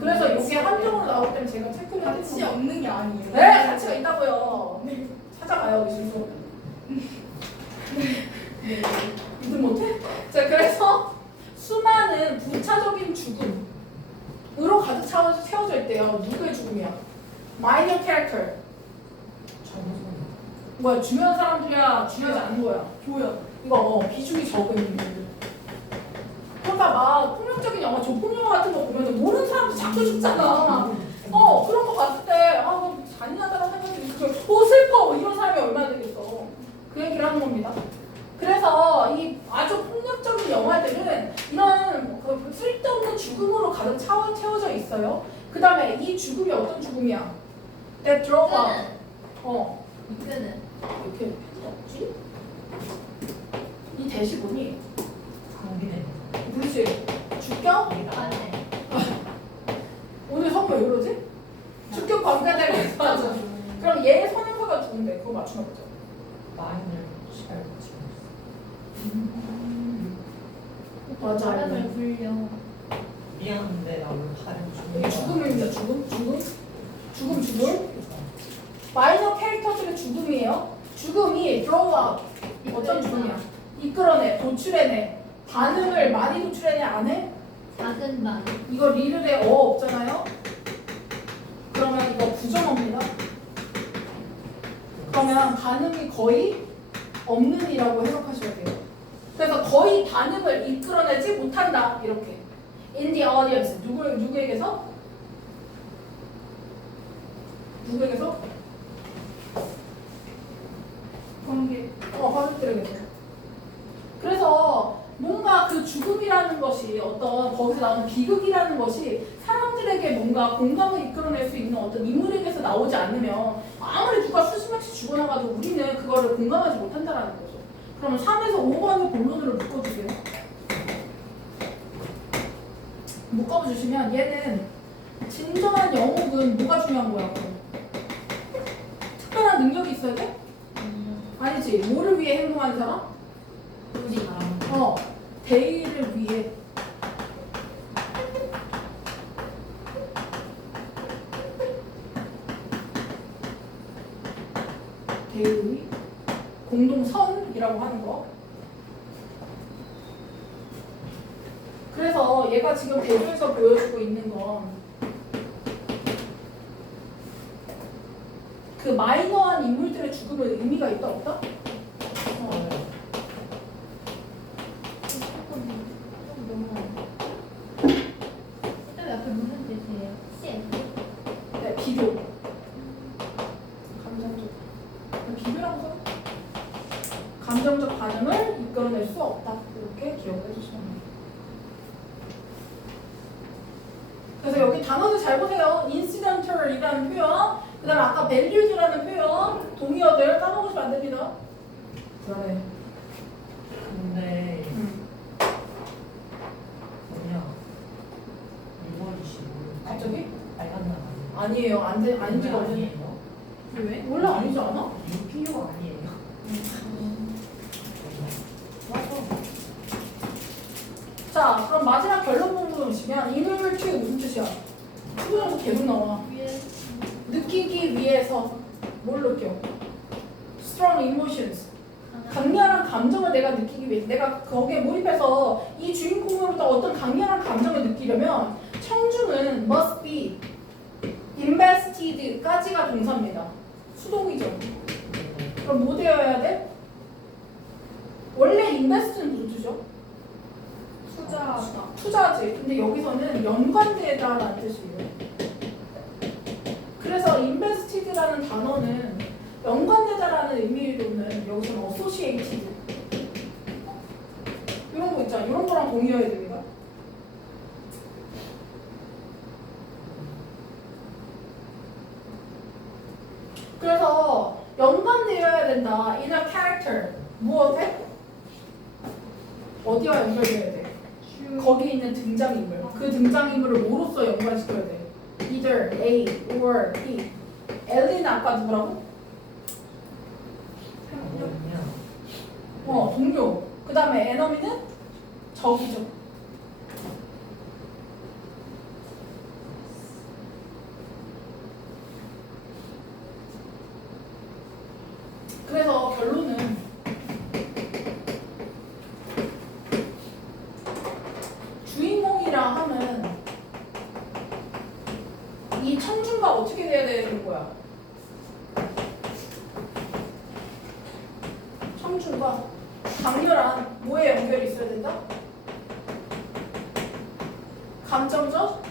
그래서 이게 함정으로 나오기 때문에 제가 체크를 가치 해드리는 없는 게 아니에요. 네, 가치가 있다고요. 찾아가요, 이 순서. 네, 이들 못해? 자, 그래서 수많은 부차적인 죽음으로 가득 채워져 있대요. 누구의 죽음이야? Minor character. 정선. 뭐야, 중요한 사람들이야, 중요하지 않은 거야. 보여. 이거 비중이 적은 인물. 그러니까 막 폭력적인 영화, 조폭 영화 같은 거 보면 모르는 사람도 자꾸 죽잖아. 그런 거 봤을 때, 뭐 잔인하다는 생각이 들고, 슬퍼! 이런 사람이 얼마나 되겠어. 그 얘기를 하는 겁니다. 그래서 이 아주 폭력적인 영화들은 이런 그 쓸데없는 죽음으로 가득 채워져 있어요. 그 다음에 이 죽음이 어떤 죽음이야? That drove up. 이끄는 이렇게 편지 없지? 이 대시보니 강비네. 그렇지. 주격? 맞네. 오늘 성우 왜 그러지? 주격 관계대로 해서 그럼 얘 선행사가 누군데? 그거 맞추나 보자. 마인을 잘 지금. 맞아. 바람을 불려. 미안한데 나 오늘 발음 이게 죽음입니다. 죽음. 마이너 캐릭터들의 죽음이에요. 죽음이 draw out. 어떤 죽음이야? 이끌어내, 도출해내. 반응을 많이 도출해내, 안 해? 작은 반. 이거 리을에 없잖아요? 그러면 이거 부정어입니다. 그러면 반응이 거의 없는 이라고 해석하셔야 돼요. 그래서 거의 반응을 이끌어내지 못한다. 이렇게. In the audience. 누구에게서? 관객들에게서. 그래서 뭔가 그 죽음이라는 것이 거기서 나오는 비극이라는 것이 사람들에게 뭔가 공감을 이끌어낼 수 있는 어떤 인물에게서 나오지 않으면 아무리 누가 수십 명씩 죽어나가도 우리는 그거를 공감하지 못한다는 거죠. 그러면 3에서 5번의 본론으로 묶어주세요. 묶어주시면 얘는 진정한 영웅은 뭐가 중요한 거야? 특별한 능력이 있어야 돼? 아니지. 뭐를 위해 행동하는 사람? 우리. 대의를 위해. 대의, 공동선이라고 하는 거. 그래서 얘가 지금 대조에서 보여주고 있는 건 그 마이너한 인물들의 죽음은 의미가 있다 없다? 그다음에 앞에 무슨 뜻이에요? 네, 비교. 감정적. 비교라고 써? 감정적 반응을 이끌어낼 수 없다. 이렇게 기억해 주시면 됩니다. 그래서 여기 단어들 잘 보세요. incidental이라는 표현, 그 다음에 아까 valued라는 표현, 동의어들 까먹으시면 안 됩니다. 불안해. 근데 뭐냐 6월 25일 갑자기? 빨간 날 아니에요. 아닌 지가 없는. 아니에요? 왜? 원래 아니지 않아? UPU가 아니에요. 맞아. 자, 그럼 마지막 결론 부분 보시면 인물투의 무슨 뜻이야? 수분에서 계속 나와. 위에 느끼기 위해서 뭘 느껴? Strong emotions. 강렬한 감정을 내가 느끼기 위해서 내가 거기에 몰입해서 이 주인공으로부터 어떤 강렬한 감정을 느끼려면 청중은 must be invested까지가 동사입니다. 수동이죠. 그럼 뭐 되어야 돼? 원래 invest는 무슨 뜻이죠? 투자지. 근데 여기서는 연관되다라는 뜻이에요. 그래서 invested라는 단어는 연관되다라는 의미로는 여기서는 associated 이런 거 있잖아. 이런 거랑 동의어야 됩니다. 그래서 연관되어야 되는 어디와 연결돼야 돼? 거기 있는 등장인물. 그 등장인물을 뭐로써 연관시켜야 돼? Either A or B. 엘리는 아까 누구라고? 뭐냐? 동료. 그 다음에 에너미는 적이죠. 그래서 결론은 주인공이라 하면 이 청중과 어떻게 돼야 되는 거야? 청중과 강렬한 뭐에 연결이 있어야 된다? 감정적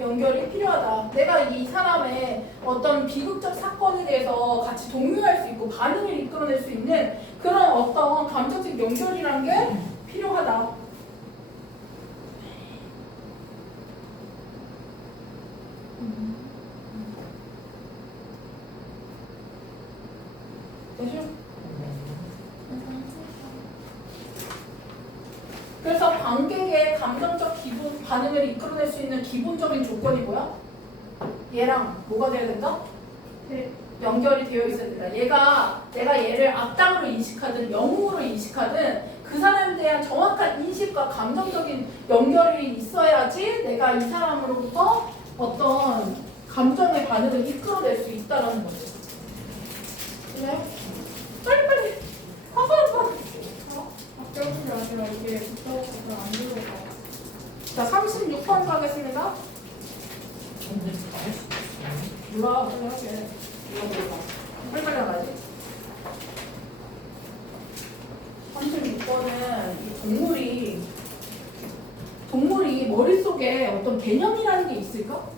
연결이 필요하다. 내가 이 사람의 어떤 비극적 사건에 대해서 같이 동요할 수 있고 반응을 이끌어낼 수 있는 그런 어떤 감정적 연결이라는 게 필요하다. 되죠? 그래서 관객의 감정적 기분 반응을 이끌어낼 수 있는 기본적인 조건이 뭐야? 얘랑 뭐가 돼야 된다? 연결이 되어 있어야 된다. 내가 얘를 악당으로 인식하든 영웅으로 인식하든 그 사람에 대한 정확한 인식과 감정적인 연결이 있어야지 내가 이 사람으로부터 어떤 감정의 반응을 이끌어낼 수 있다는 거죠. 그래요? 빨리. 아빠. 학교를 아니라 이게 붙어서 안 들어가. 자, 36번 가겠습니다. 근데 할수 있어. 몰라, 빨리 하게. 이거 몰라. 빨리 나가야지. 36번은 이 동물이 머릿속에 어떤 개념이라는 게 있을까?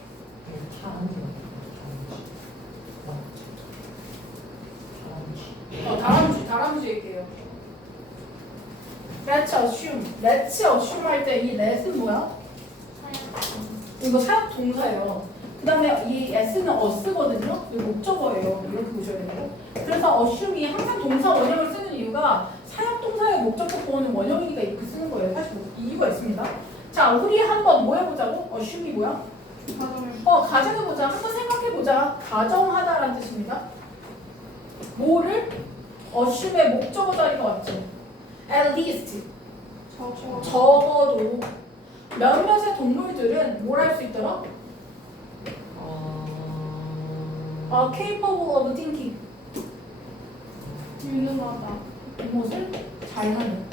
다람쥐 얘기해요. Let's assume 할 때 이 let은 뭐야? 이거 사역 동사예요. 그 다음에 이 s는 us거든요. 이거 목적어예요. 이렇게 보셔야 되고. 그래서 assume이 항상 동사 원형을 쓰는 이유가 사역 동사의 목적어 보호는 원형이니까 이렇게 쓰는 거예요. 사실 뭐 이유가 있습니다. 자, 우리 한번 뭐 해보자고? assume이 뭐야? 가정해보자. 한번 생각해보자. 가정하다라는 뜻입니다. 뭐를? assume의 목적어 자리가 왔죠. At least. 적어도 몇몇의 동물들은 뭘 할 수 있더라? capable of thinking. 유능하다. 무엇을 잘하는,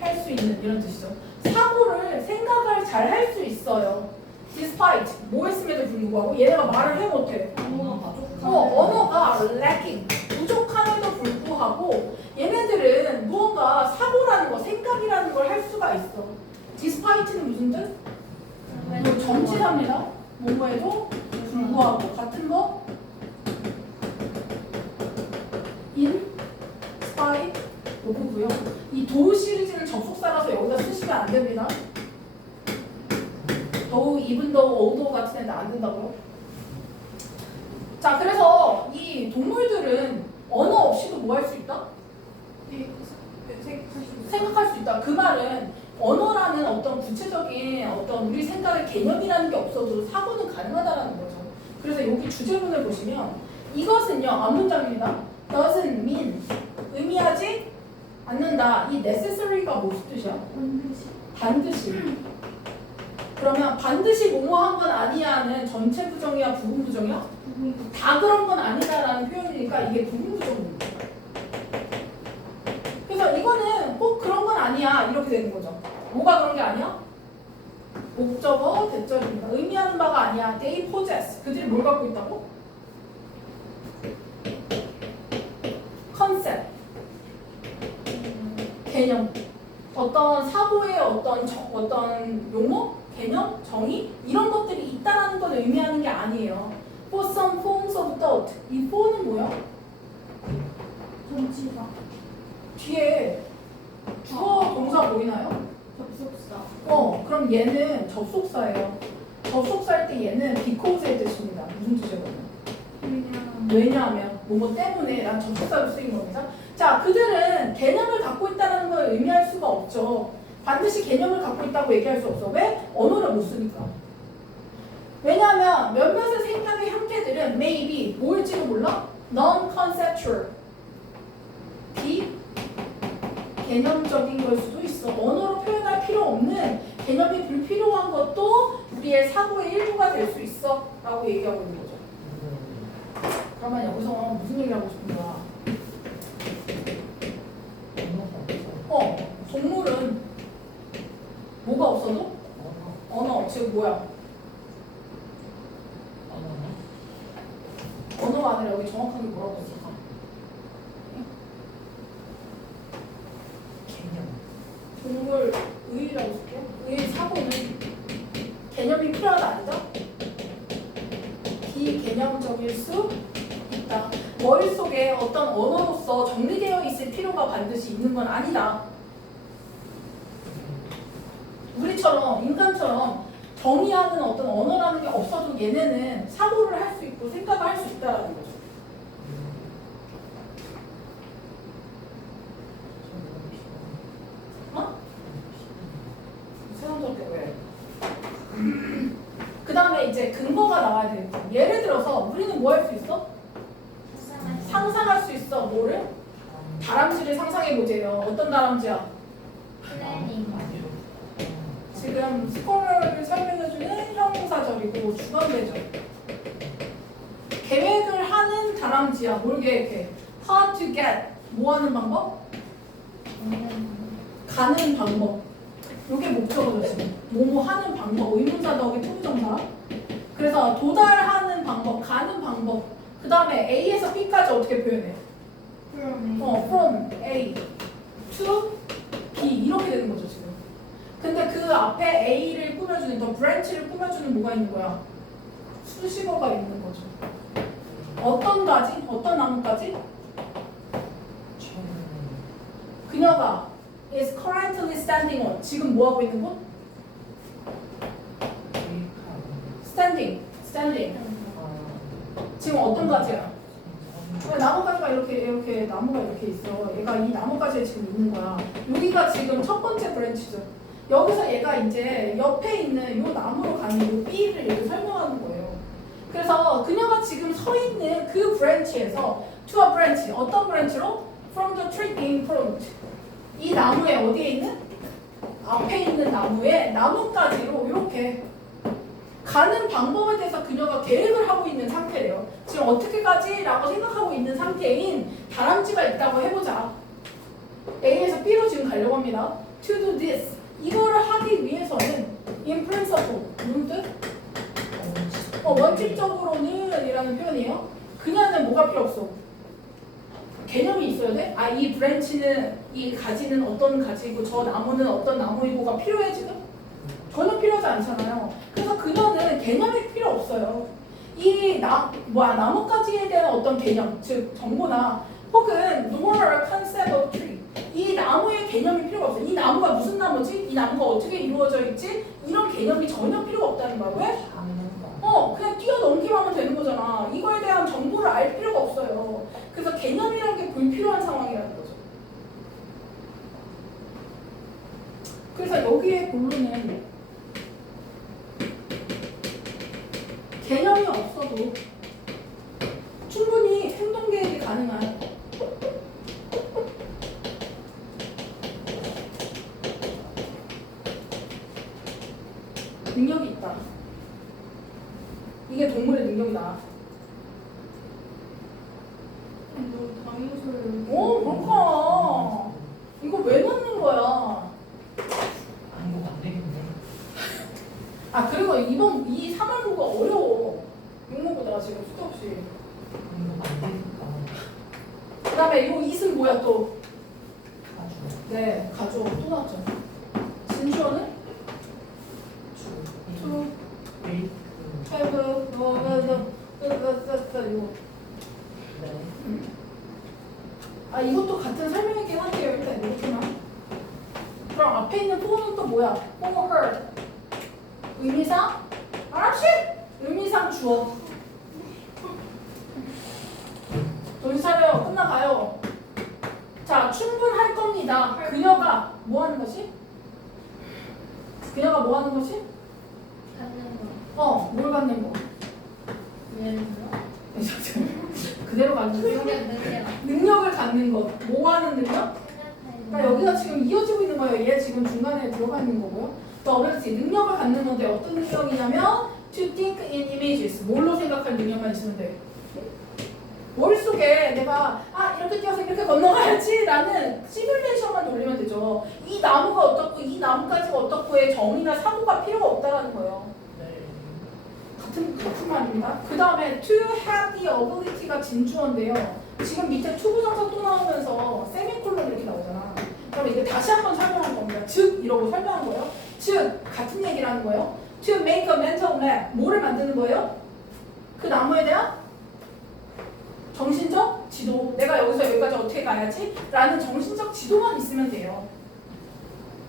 할 수 있는 이런 뜻이죠. 사고를 생각을 잘 할 수 있어요. Despite 뭐 했음에도 불구하고 얘네가 말을 해 못해. 언어가 lacking 부족함에도 불구하고 얘네들은 무언가 사고라는 거, 생각이라는 걸 할 수가 있어. Despite는 무슨 뜻? 이거 전치사입니다. 뭐뭐에도 불구하고 같은 거 in spite 요거고요. 이 도 시리즈는 접속사라서 여기다 쓰시면 안 됩니다. 더우 even though, although 같은 애는 안 된다고요. 자, 그래서 이 동물들은 언어 없이도 뭐 할 수 있다? 생각할 수 있다. 그 말은 언어라는 어떤 구체적인 어떤 우리 생각의 개념이라는 게 없어도 사고는 가능하다라는 거죠. 그래서 여기 주제문을 보시면 이것은요, 앞문장입니다. doesn't mean 의미하지 않는다. 이 necessary가 무슨 뜻이야? 반드시. 그러면 반드시 뭐뭐한 건 아니야는 전체 부정이야, 부분 부정이야? 다 그런 건 아니다라는 표현이니까 이게 부분 부정입니다. 그래서 이거는 꼭 그런 건 아니야 이렇게 되는 거죠. 뭐가 그런 게 아니야? 목적어 대절입니다. 의미하는 바가 아니야. They possess. 그들이 뭘 갖고 있다고? 컨셉. 개념. 어떤 사고의 어떤 용어, 개념, 정의 이런 것들이 있다라는 걸 의미하는 게 아니에요. For some forms of thought. 이 for는 뭐야? 전치사. 뒤에 주어 동사 보이나요? 접속사. 그럼 얘는 접속사예요. 접속사일 때 얘는 because의 뜻입니다. 무슨 뜻이거든요? 왜냐하면 뭐뭐 때문에 난 접속사로 쓰인 겁니다. 자, 그들은 개념을 갖고 있다는 걸 의미할 수가 없죠. 없어. 반드시 개념을 갖고 있다고 얘기할 수 없어. 왜? 언어를 못 쓰니까. 왜냐하면 몇몇의 생각의 형태들은 maybe 뭘지도 몰라? non-conceptual. 비개념적인 걸 수도 있어. 언어로 표현할 필요 없는 개념이 불필요한 것도 우리의 사고의 일부가 될 수 있어 라고 얘기하고 있는 거죠. 그러면 여기서 무슨 얘기를 하고 싶은 거야? 동물은 뭐가 없어도? 언어, 즉 뭐야? 언어가 아니라 여기 정확하게 뭐라고 했을까? 동물 의라고 쓸게. 의 사고는 개념이 필요하다 아니다? 비개념적일 수 있다. 머릿속에 어떤 언어로서 정리되어 있을 필요가 반드시 있는 건 아니다. 우리처럼 인간처럼 정의하는 어떤 언어라는 게 없어도 얘네는 사고를 할 수 있고 생각을 할 수 있다라는 거죠. 어? 세상적으로 왜? 그 다음에 이제 근거가 나와야 되겠죠. 예를 들어서 우리는 뭐 할 수 있어? 상상할 수 있어. 뭐를? 다람쥐를 상상해보세요. 어떤 다람쥐야? 플래닝. 지금 스코어를 설명해주는 형용사절이고 주관대절. 계획을 하는 다람쥐야. 뭘 계획해? How to get. 뭐 하는 방법? 가는 방법. 이게 목적어죠 지금. 뭐뭐 하는 방법. 의문사 덕에 투부정사. 그래서 도달하는 방법, 가는 방법. 그 다음에 A에서 B까지 어떻게 표현해? From A to B 이렇게 되는 거죠 지금. 근데 그 앞에 A를 꾸며주는 더 브랜치를 꾸며주는 뭐가 있는 거야? 수식어가 있는 거죠. 어떤 가지? 어떤 나무까지? 그녀가 is currently standing on. 지금 뭐 하고 있는 곳? standing. 지금 어떤 가지야? 나무가지가 이렇게 나무가 이렇게 있어. 얘가 이 나무가지에 지금 있는 거야. 여기가 지금 첫 번째 브랜치죠. 여기서 얘가 이제 옆에 있는 이 나무로 가는 이 B를 이렇게 설명하는 거예요. 그래서 그녀가 지금 서 있는 그 브랜치에서 to a branch. 어떤 브랜치로? From the tree in front. 이 나무에 어디에 있는? 앞에 있는 나무에 나뭇가지로 이렇게 가는 방법에 대해서 그녀가 계획을 하고 있는 상태래요. 지금 어떻게 가지? 라고 생각하고 있는 상태인 다람쥐가 있다고 해보자. A에서 B로 지금 가려고 합니다. To do this. 이거를 하기 위해서는 in principle. 무슨 뜻? 원칙적으로는 이라는 표현이에요. 그녀는 뭐가 필요 없어? 개념이 있어야 돼? 아, 이 브랜치는, 이 가지는 어떤 가지고 저 나무는 어떤 나무이고가 필요해 지금? 전혀 필요하지 않잖아요. 그래서 그녀는 개념이 필요 없어요. 이 나뭇가지에 대한 어떤 개념, 즉 정보나 혹은 nor a concept of tree. 이 나무의 개념이 필요가 없어요. 이 나무가 무슨 나무지? 이 나무가 어떻게 이루어져 있지? 이런 개념이 전혀 필요가 없다는 거야. 왜? 그냥 뛰어넘기만 하면 되는 거잖아. 이거에 대한 정보를 알 필요가 없어요. 그래서 개념이라는 게 불필요한 상황이라는 거죠. 그래서 여기에 본론은 개념이 없어도 충분히 행동 계획이 가능한 능력이 있다. 이게 동물의 능력이다. 너 당연소를. 그렇구나. 이거 왜 넣는 거야? 아, 그리고 이 3월부가 어려워. 육모보다 지금 수도 없이. 그 다음에 이 it은 뭐야 또? 네, 가져. 또 나왔죠. 진주어는? to, have, 이거. 아, 이것도 같은 설명이긴 한데요. 일단 이렇게나. 그럼 앞에 있는 for는 또 뭐야? for her. 의미상? 알았지? 의미상 주어. 정신 차려. 끝나가요. 자, 자, 충분할 겁니다. 그녀가 뭐 하는 것이? 그녀가 뭐 하는 것이? 갖는 거. 뭘 갖는 거? 예를 들어. 그대로 갖는 거. 능력을 갖는 것. 뭐 하는 능력? 그러니까 여기가 지금 이어지고 있는 거예요. 얘 지금 중간에 들어가 있는 거고요. 또 어렵지. 능력을 갖는 건데 어떤 능력이냐면 to think in images. 뭘로 생각할 능력만 있으면 돼. 머릿속에 내가 이렇게 뛰어서 이렇게 건너가야지 라는 시뮬레이션만 돌리면 되죠. 이 나무가 어떻고 이 나무까지가 어떻고의 정의나 사고가 필요가 없다라는 거예요. 같은 말입니다. 그 다음에 to have the ability가 진주어인데요. 지금 밑에 투부정사 또 나오면서 세미콜론 이렇게 나오잖아. 그럼 이게 다시 한번 설명한 겁니다. 즉 이러고 설명한 거예요. 즉 같은 얘기라는 거예요. To make a mental map. 뭐를 만드는 거예요? 그 나무에 대한 정신적 지도. 내가 여기서 여기까지 어떻게 가야지? 라는 정신적 지도만 있으면 돼요.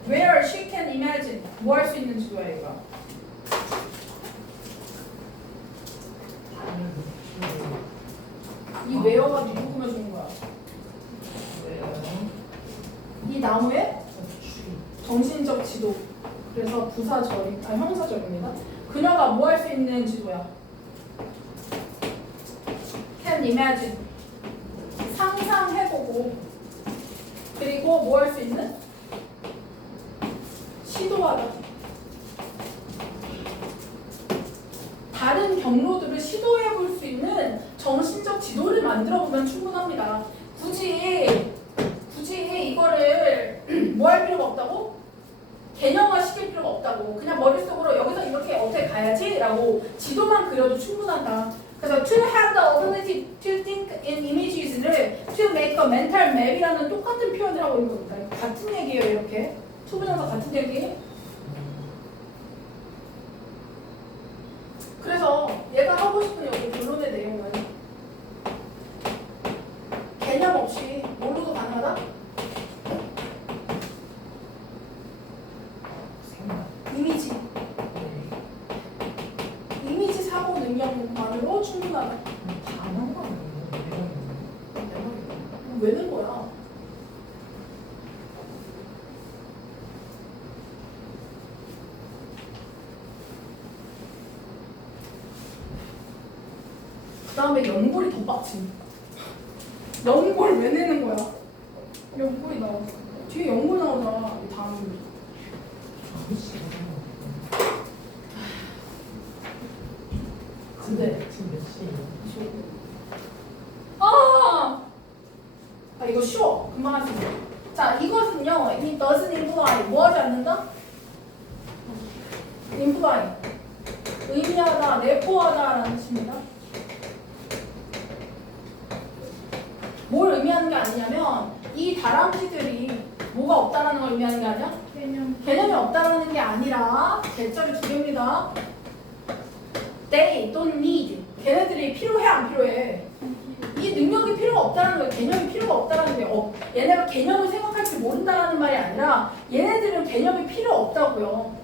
Where she can imagine. 뭐 할 수 있는 지도야 얘가. 이 where가 누구 꾸며주는 거야? 이 나무의 정신적 지도. 그래서 부사절, 형사절입니다. 그녀가 뭐 할 수 있는 지도야? Can imagine. 상상해보고. 그리고 뭐 할 수 있는? 시도하다. 다른 경로들을 시도해볼 수 있는 정신적 지도를 만들어보면 충분합니다. 굳이 이거를 뭐 할 필요가 없다고? 개념화 시킬 필요가 없다고. 그냥 머릿속으로 여기서 이렇게 어떻게 가야지? 라고 지도만 그려도 충분하다. 그래서 to have the ability to think in images를 to make a mental map이라는 똑같은 표현을 하고 있는 겁니다. 같은 얘기예요, 이렇게. 투부정사 같은 얘기. 그래서 얘가 하고 싶은 여기 결론의 내용은 개념 없이 뭘로도 가능하다? 이미지. 이미지 사고 능력만으로 충분하다. 왜 는 거야? 그 다음에 연골이 더 빡침. 연골 왜 내는 거야? 연골이 나왔어. 뒤에 연골 나오잖아. 이 다음. 근데 이거 쉬워. 금방 할 수 있어. 자, 이것은요. It doesn't imply. 뭐 하지 않는다? imply. 의미하다, 내포하다라는 뜻입니다. 뭘 의미하는 게 아니냐면 이 다람쥐들이 뭐가 없다라는 걸 의미하는 게 아니야? 개념이 없다라는 게 아니라 개짜리 두 개입니다. They don't need. 걔네들이 필요해 안 필요해? 이 능력이 필요가 없다는 거예요. 개념이 필요가 없다는 거예요. 얘네가 개념을 생각할 줄 모른다는 말이 아니라 얘네들은 개념이 필요 없다고요.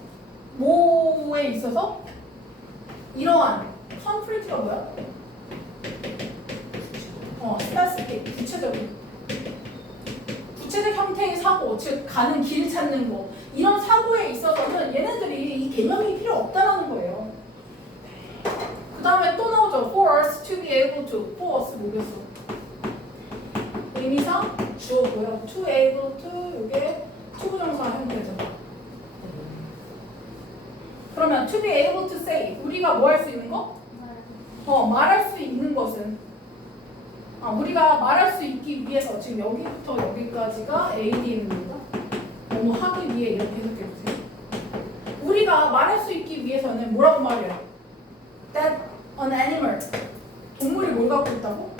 뭐에 있어서? 이러한 컴플리트가 뭐야? 스페시픽, 구체적 형태의 사고, 즉 가는 길 찾는 거 이런 사고에 있어서는 얘네들이 이 개념이 필요 없다는 거예요. 그 다음에 또 나오죠. For us to be able to. For us 뭐겠어? 의미상 주어고요. To able to 이게 투부정사 형태죠. 그러면 to be able to say 우리가 뭐 할 수 있는 거? 말할 수 있는 것은 우리가 말할 수 있기 위해서 지금 여기부터 여기까지가 AD입니다. 너무 하기 위해 이렇게 해석해보세요. 우리가 말할 수 있기 위해서는 뭐라고 말해요? That an animal. 동물이 뭘 갖고 있다고?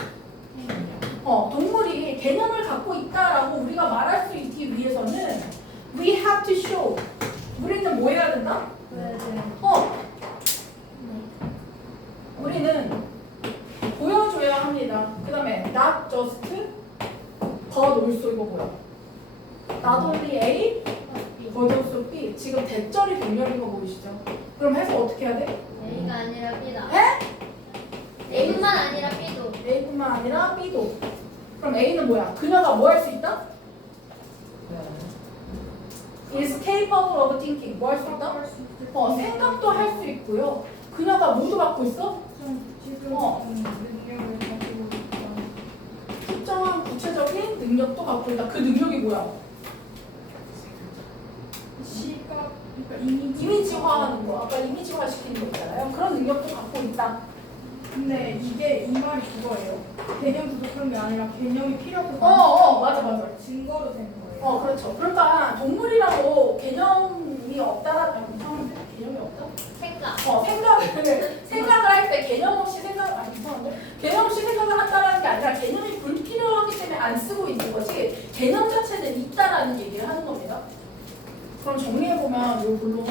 동물이 개념을 갖고 있다라고 우리가 말할 수 있기 위해서는 we have to show. 우리는 뭐 해야 된다? 우리는 보여줘야 합니다. 그 다음에 not just but also 이거 뭐야? not only A but also B. 지금 대절이 병렬인 거 보이시죠? 그럼 해서 어떻게 해야 돼? A가 아니라 B다. 에? A뿐만 아니라 B도. A뿐만 아니라 B도. 그럼 A는 뭐야? 그녀가 뭐 할 수 있다? is capable of thinking. 뭐 할 수 있다? 생각도 할 수 있고요. 그녀가 뭐도 갖고 있어? 지금 어. 능력을 가지고 있다. 특정한 구체적인 능력도 갖고 있다. 그 능력이 뭐야? 시각, 그러니까 이미지화하는 거. 아까 이미지화 시키는 거 있잖아요. 그런 능력도 갖고 있다. 근데 이게 이 말이 그거예요. 개념 부족한 게 아니라 개념이 필요하고 맞아. 증거로 된 거예요. 그렇죠. 그러니까 동물이라고 개념이 없다라는 개념이 없다? 생각을 할 때 개념 없이 이상한데? 개념 없이 생각을 한다라는 게 아니라 개념이 불필요하기 때문에 안 쓰고 있는 거지 개념 자체는 있다라는 얘기를 하는 겁니다. 그럼 정리해보면 물론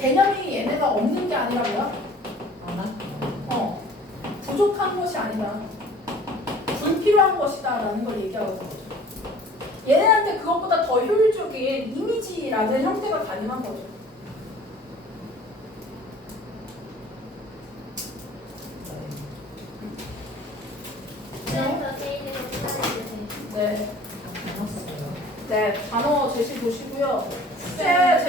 개념이 얘네가 없는 게 아니라 뭐야? 부족한 것이 아니다. 불필요한 것이다라는 걸 얘기하고 있는 거죠. 얘네한테 그것보다 더 효율적인 이미지라는 형태가 가능한 거죠. 네. 네, 단어 제시 보시고요. 셋,